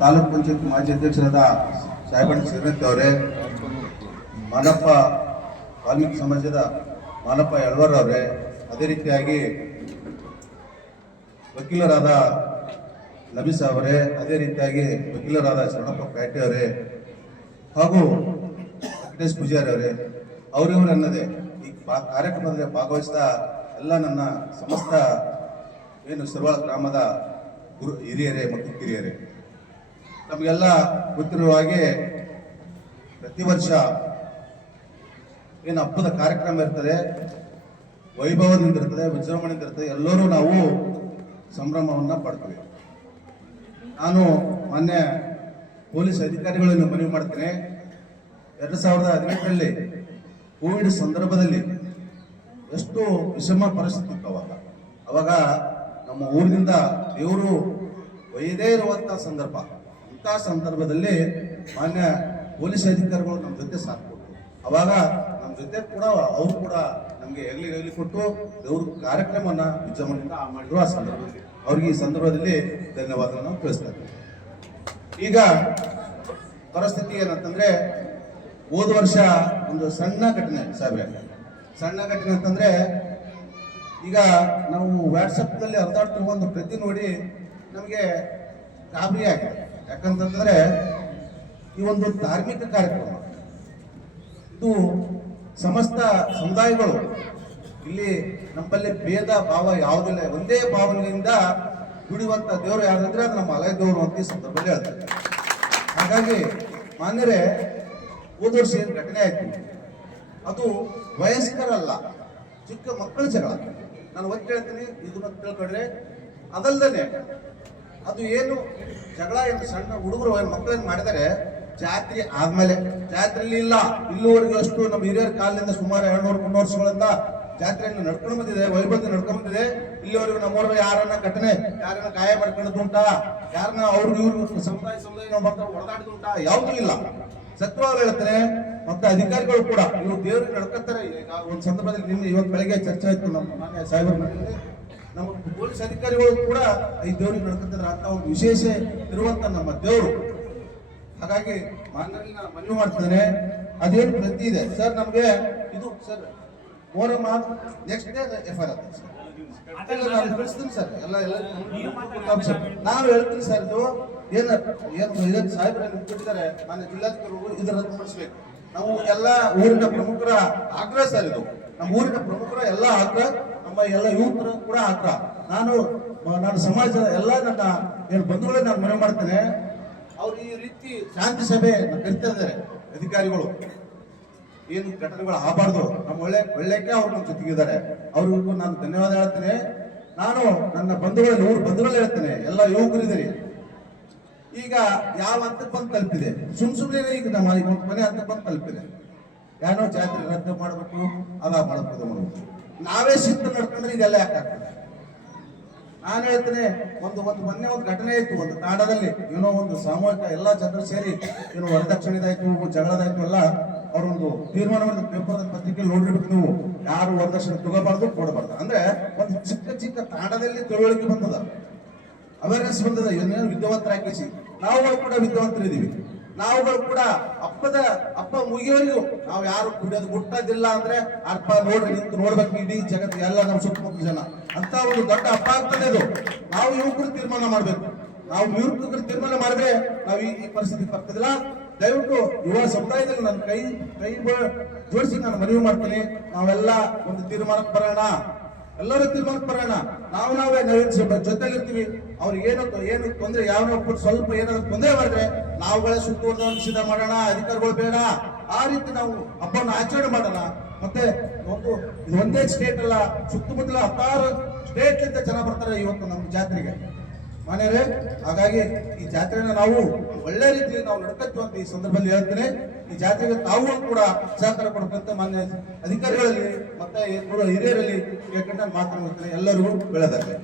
ತಾಲೂಕು ಪಂಚಾಯತ್ ಮಾಜಿ ಅಧ್ಯಕ್ಷರಾದ ಸಾಹೇಬಣ್ಣ ಶ್ರೀರಂತ್ ಅವರೇ, ಮಾನಪ್ಪ ವಾಲ್ಮೀಕಿ ಸಮಾಜದ ಮಾನಪ್ಪ ಯಳವರ್ ಅವರೇ, ಅದೇ ರೀತಿಯಾಗಿ ವಕೀಲರಾದ ನಬೀಸ್ ಅವರೇ, ಅದೇ ರೀತಿಯಾಗಿ ವಕೀಲರಾದ ಶರಣಪ್ಪ ಪ್ಯಾಟೆ ಅವರೇ ಹಾಗೂ ವೆಂಕಟೇಶ್ ಪೂಜಾರಿ ಅವರೇ, ಅವರಿವರು ಅನ್ನದೇ ಈ ಕಾರ್ಯಕ್ರಮದಲ್ಲಿ ಭಾಗವಹಿಸಿದ ಎಲ್ಲ ನನ್ನ ಸಮಸ್ತ ಏನು ಸರ್ವಾಳ ಗ್ರಾಮದ ಹಿರಿಯರೇ ಮತ್ತು ಕಿರಿಯರೇ, ನಮಗೆಲ್ಲ ಗೊತ್ತಿರುವ ಹಾಗೆ ಪ್ರತಿ ವರ್ಷ ಏನು ಹಬ್ಬದ ಕಾರ್ಯಕ್ರಮ ಇರ್ತದೆ, ವೈಭವದಿಂದ ಇರ್ತದೆ, ವಿಜೃಂಭಣೆಯಿಂದ ಇರ್ತದೆ, ಎಲ್ಲರೂ ನಾವು ಸಂಭ್ರಮವನ್ನು ಪಡ್ತೀವಿ. ನಾನು ಮಾನ್ಯ ಪೊಲೀಸ್ ಅಧಿಕಾರಿಗಳನ್ನು ಮನವಿ ಮಾಡ್ತೇನೆ. 2018ರಲ್ಲಿ ಕೋವಿಡ್ ಸಂದರ್ಭದಲ್ಲಿ ಎಷ್ಟು ವಿಷಮ ಪರಿಸ್ಥಿತಿ ಇತ್ತು. ಅವಾಗ ನಮ್ಮ ಊರಿನಿಂದ ದೇವರು ಒಯ್ಯದೇ ಇರುವಂತಹ ಸಂದರ್ಭ. ಇಂಥ ಸಂದರ್ಭದಲ್ಲಿ ಮಾನ್ಯ ಪೊಲೀಸ್ ಅಧಿಕಾರಿಗಳು ನಮ್ಮ ಜೊತೆ ಸಾಥ್ ಕೊಟ್ಟರು. ಅವಾಗ ನಮ್ಮ ಜೊತೆ ಕೂಡ ಅವರು ಕೂಡ ನಮಗೆ ಹೆಗಲಿ ಕೊಟ್ಟು ದೇವ್ರ ಕಾರ್ಯಕ್ರಮವನ್ನ ವಿಜೃಂಭಣೆಯಿಂದ ಮಾಡಿದ್ರು. ಆ ಸಂದರ್ಭದಲ್ಲಿ ಅವ್ರಿಗೆ ಈ ಸಂದರ್ಭದಲ್ಲಿ ಧನ್ಯವಾದಗಳನ್ನು ತಿಳಿಸ್ತಾ ಇದ್ದೀನಿ. ಈಗ ಪರಿಸ್ಥಿತಿ ಏನಂತಂದ್ರೆ, ಹೋದ ವರ್ಷ ಒಂದು ಸಣ್ಣ ಘಟನೆ ಸಣ್ಣ ಘಟನೆ ಅಂತಂದ್ರೆ, ಈಗ ನಾವು ವಾಟ್ಸಪ್ನಲ್ಲಿ ಹರಿದಾಡ್ತಿರುವ ಒಂದು ಪ್ರತಿ ನೋಡಿ ನಮಗೆ ಗಾಬರಿ ಆಗಿದೆ. ಯಾಕಂತಂದ್ರೆ ಈ ಒಂದು ಧಾರ್ಮಿಕ ಕಾರ್ಯಕ್ರಮ ಇದು ಸಮಸ್ತ ಸಮುದಾಯಗಳು ಇಲ್ಲಿ ನಮ್ಮಲ್ಲಿ ಭೇದ ಭಾವ ಯಾವುದಿಲ್ಲ, ಒಂದೇ ಭಾವನೆಯಿಂದ ದುಡಿಯುವಂತ ದೇವರು ಯಾವ್ದಂದ್ರೆ ಅದು ನಮ್ಮ ಅಲಯ ದೇವರು ಅಂತ ಈ ಸಂದರ್ಭದಲ್ಲಿ ಹೇಳ್ತಾರೆ. ಹಾಗಾಗಿ ಮಾನ್ಯರೇ, ಹೋದ ವರ್ಷ ಏನು ಘಟನೆ ಆಯ್ತು ಅದು ವಯಸ್ಕರಲ್ಲ, ಚಿಕ್ಕ ಮಕ್ಕಳ ಜಗಳ. ನಾನು ಒತ್ತು ಹೇಳ್ತೀನಿ, ಇದನ್ನ ತಿಳ್ಕೊಂಡ್ರೆ ಅದಲ್ದೇ ಅದು ಏನು ಜಗಳ ಏನು ಸಣ್ಣ ಹುಡುಗರು ಮಕ್ಕಳೇನು ಮಾಡಿದರೆ ಜಾತ್ರೆ ಆದ್ಮೇಲೆ, ಜಾತ್ರೆಯಲ್ಲಿ ಇಲ್ಲ ಇಲ್ಲಿವರೆಗೂ ಅಷ್ಟು ನಮ್ಮ ಹಿರಿಯರ ಕಾಲದಿಂದ ಸುಮಾರು 200-300 ವರ್ಷಗಳಿಂದ ಜಾತ್ರೆಯನ್ನು ನಡ್ಕೊಂಡು ಬಂದಿದೆ, ವೈಭವದಿಂದ ನಡ್ಕೊಂಡು ಬಂದಿದೆ. ಇಲ್ಲಿವರೆಗೂ ನಮ್ಮವ್ರ ಯಾರನ್ನ ಘಟನೆ, ಯಾರನ್ನ ಗಾಯ ಮಾಡ್ಕೊಳ್ಳೋದು ಉಂಟಾ, ಯಾರನ್ನ ಅವ್ರಿಗೆ ಇವ್ರಿಗೆ ಸಮುದಾಯ ಮಕ್ಕಳು ಹೊಡೆದಾಡಿದುಂಟಾ, ಯಾವುದೂ ಇಲ್ಲ. ಸತ್ಯವಾಗಿ ಹೇಳ್ತಾರೆ. ಮತ್ತೆ ಅಧಿಕಾರಿಗಳು ಕೂಡ ಇವರು ದೇವ್ರಿಗೆ ನಡ್ಕೊತಾರೆ. ಒಂದು ಸಂದರ್ಭದಲ್ಲಿ ನಿನ್ನೆ ಇವತ್ತು ಬೆಳಗ್ಗೆ ಚರ್ಚೆ ಆಯ್ತು ನಮ್ಮ ಮಾನ್ಯ ಸಾಹೇಬರ ಮನೆಯಲ್ಲಿ. ನಮ್ಮ ಪೊಲೀಸ್ ಅಧಿಕಾರಿಗಳು ಕೂಡ ಈ ದೇವ್ರಿಗೆ ನಡ್ಕೊತಿದ್ರೆ ಅಂತ ಒಂದು ವಿಶೇಷ ಇರುವಂತ ನಮ್ಮ ದೇವರು. ಹಾಗಾಗಿ ಮಾನ್ಯರಲ್ಲಿ ನಾನು ಮನವಿ ಮಾಡ್ತಿದ್ದೇನೆ, ಅದೇನು ಪ್ರತಿ ಇದೆ ಸರ್ ನಮ್ಗೆ ಇದು ಸರ್ ನೆಕ್ಸ್ಟ್ ಡೇ FIR ಆಗ್ತದೆ ಸರ್. ನಾನು ತಿಳಿಸ್ತೀನಿ ಸರ್, ನಾನು ಹೇಳ್ತೀನಿ ಸರ್. ಇದು ಏನು ಸಾಹೇಬರು ಕೊಟ್ಟಿದ್ದಾರೆ ಮಾನ್ಯ ಜಿಲ್ಲಾಧಿಕಾರಿಗಳು, ಇದರ ರದ್ದುಪಡಿಸಬೇಕು. ನಾವು ಎಲ್ಲ ಊರಿನ ಪ್ರಮುಖರ ಆಗ್ರಹ ಸರ್. ಇದು ನಮ್ಮ ಊರಿನ ಪ್ರಮುಖರ ಎಲ್ಲ ಆಗ್ರಹ, ನಮ್ಮ ಎಲ್ಲ ಯುವಕರು ಕೂಡ ಆಗ್ರಹ. ನಾನು ಸಮಾಜದ ಎಲ್ಲ ನನ್ನ ಏನು ಬಂಧುಗಳೇ ನಾನು ಮನವಿ ಮಾಡ್ತೇನೆ. ಅವ್ರು ಈ ರೀತಿ ಶಾಂತಿ ಸಭೆ ಕರಿತಾ ಇದ್ದಾರೆ ಅಧಿಕಾರಿಗಳು, ಏನು ಘಟನೆಗಳು ಆಗಬಾರ್ದು. ನಮ್ಮ ಒಳ್ಳೆಕ್ಕೆ ಅವ್ರು ನಮ್ಮ ಜೊತೆಗಿದ್ದಾರೆ. ಅವ್ರಿಗೂ ನಾನು ಧನ್ಯವಾದ ಹೇಳ್ತೇನೆ. ನಾನು ನನ್ನ ಬಂಧುಗಳಲ್ಲಿ ಊರು ಬಂಧುಗಳಲ್ಲಿ ಹೇಳ್ತೇನೆ, ಎಲ್ಲ ಯುವಕರಿದ್ದೀರಿ. ಈಗ ಯಾವ ಹಂತಕ್ಕೆ ಬಂದು ತಲುಪಿದೆ, ಸುಮ್ಮನೆ ಈಗ ನಮ್ಮ ಮನೆ ಹಂತಕ್ಕೆ ಬಂದು ತಲುಪಿದೆ. ಯಾರೋ ಜಾತ್ರೆ ರದ್ದು ಮಾಡಬೇಕು, ಅದ ಮಾಡಬೇಕು, ನಾವೇ ಶಿಸ್ತು ನಡ್ಕೊಂಡ್ರೆ ಇದೆಲ್ಲ ಯಾಕಾಗ್ತದೆ. ನಾನು ಹೇಳ್ತೇನೆ, ಮೊನ್ನೆ ಒಂದು ಘಟನೆ ಇತ್ತು ಒಂದು ತಾಂಡದಲ್ಲಿ. ಏನೋ ಒಂದು ಸಾಮೂಹಿಕ ಎಲ್ಲ ಜನರು ಸೇರಿ ಏನೋ ವರದಕ್ಷಿಣೆದಾಯ್ತು, ಜಗಳದಾಯ್ತು, ಎಲ್ಲ ಅವರೊಂದು ತೀರ್ಮಾನ ಮಾಡಿದ ಪೇಪರ್ ಪತ್ರಿಕೆ ನೋಡಿರ್ಬೇಕು ನೀವು. ಯಾರು ವರದಕ್ಷಿಣೆ ತಗೋಬಾರ್ದು, ಕೊಡಬಾರ್ದು. ಅಂದ್ರೆ ಒಂದು ಚಿಕ್ಕ ತಾಂಡದಲ್ಲಿ ತಿಳುವಳಿಕೆ ಬಂದದ, ಅವೇರ್ನೆಸ್ ಬಂದದ. ಏನೇನು ವಿದ್ಯಾವಂತರಾಕಿಸಿ ನಾವುಗಳು ಕೂಡ ವಿದ್ಯಾವಂತರಿದ್ದೀವಿ. ನಾವುಗಳು ಕೂಡ ಹಬ್ಬ ಮುಗಿಯವರೆಗೂ ನಾವು ಯಾರು ಕುಡಿಯೋದು ಮುಟ್ಟೋದಿಲ್ಲ ಅಂದ್ರೆ ಅರ್ಥ ನೋಡ್ರಿ, ನಿಂತು ನೋಡ್ಬೇಕು ಇಡೀ ಜಗತ್ತು ಎಲ್ಲ ನಮ್ಮ ಸುತ್ತಮುತ್ತ ಜನ. ಅಂತ ಒಂದು ದೊಡ್ಡ ಹಬ್ಬ ಆಗ್ತದೆ ಇದು. ನಾವು ಯುವಕರು ತೀರ್ಮಾನ ಮಾಡ್ಬೇಕು. ನಾವು ಯುವಕರು ತೀರ್ಮಾನ ಮಾಡಿದ್ರೆ ನಾವು ಈ ಪರಿಸ್ಥಿತಿ ಬರ್ತದಿಲ್ಲ. ದಯವಿಟ್ಟು ಯುವ ಸಮುದಾಯದಲ್ಲಿ ನನ್ನ ಕೈ ಜೋಡಿಸಿ ನಾನು ಮನವಿ ಮಾಡ್ತೀನಿ. ನಾವೆಲ್ಲ ಒಂದು ತೀರ್ಮಾನಕ್ಕೆ ಬರೋಣ, ಎಲ್ಲರೂ ತೀರ್ಮಾನಕ್ಕೆ ಬರೋಣ. ನಾವೇ ಜೊತೆಲಿರ್ತೀವಿ. ಅವ್ರಿಗೆ ಏನು ತೊಂದರೆ, ಯಾವ ಸ್ವಲ್ಪ ಏನಾದ್ರು ತೊಂದರೆ ಮಾಡಿದ್ರೆ ನಾವುಗಳೇ ಸುತ್ತುವರೆದವ್ರನ್ನ ಸಿದ್ಧ ಮಾಡೋಣ. ಅಧಿಕಾರಿಗಳು ಬೇಡ, ಆ ರೀತಿ ನಾವು ಹಬ್ಬವನ್ನು ಆಚರಣೆ ಮಾಡೋಣ. ಮತ್ತೆ ಇದು ಒಂದೇ ಸ್ಟೇಟ್ ಅಲ್ಲ, ಸುತ್ತಮುತ್ತಲ 16 ಸ್ಟೇಟ್ಲಿಂದ ಜನ ಬರ್ತಾರೆ ಇವತ್ತು ನಮ್ಮ ಜಾತ್ರೆಗೆ ಮಾನ್ಯರೇ. ಹಾಗಾಗಿ ಈ ಜಾತ್ರೆನ ನಾವು ಒಳ್ಳೆ ರೀತಿಯಲ್ಲಿ ನಾವು ನಡ್ಕೊತೀವಿ ಅಂತ ಈ ಸಂದರ್ಭದಲ್ಲಿ ಹೇಳ್ತೇನೆ. ಈ ಜಾತ್ರೆಗೆ ತಾವು ಕೂಡ ಸಹಕಾರ ಕೊಡಬೇಕಂತ ಮಾನ್ಯ ಅಧಿಕಾರಿಗಳಲ್ಲಿ ಮತ್ತೆ ಹಿರಿಯರಲ್ಲಿ ಮಾತನಾಡ್ತೇನೆ. ಎಲ್ಲರಿಗೂ ಬೆಳೆದಾರೆ.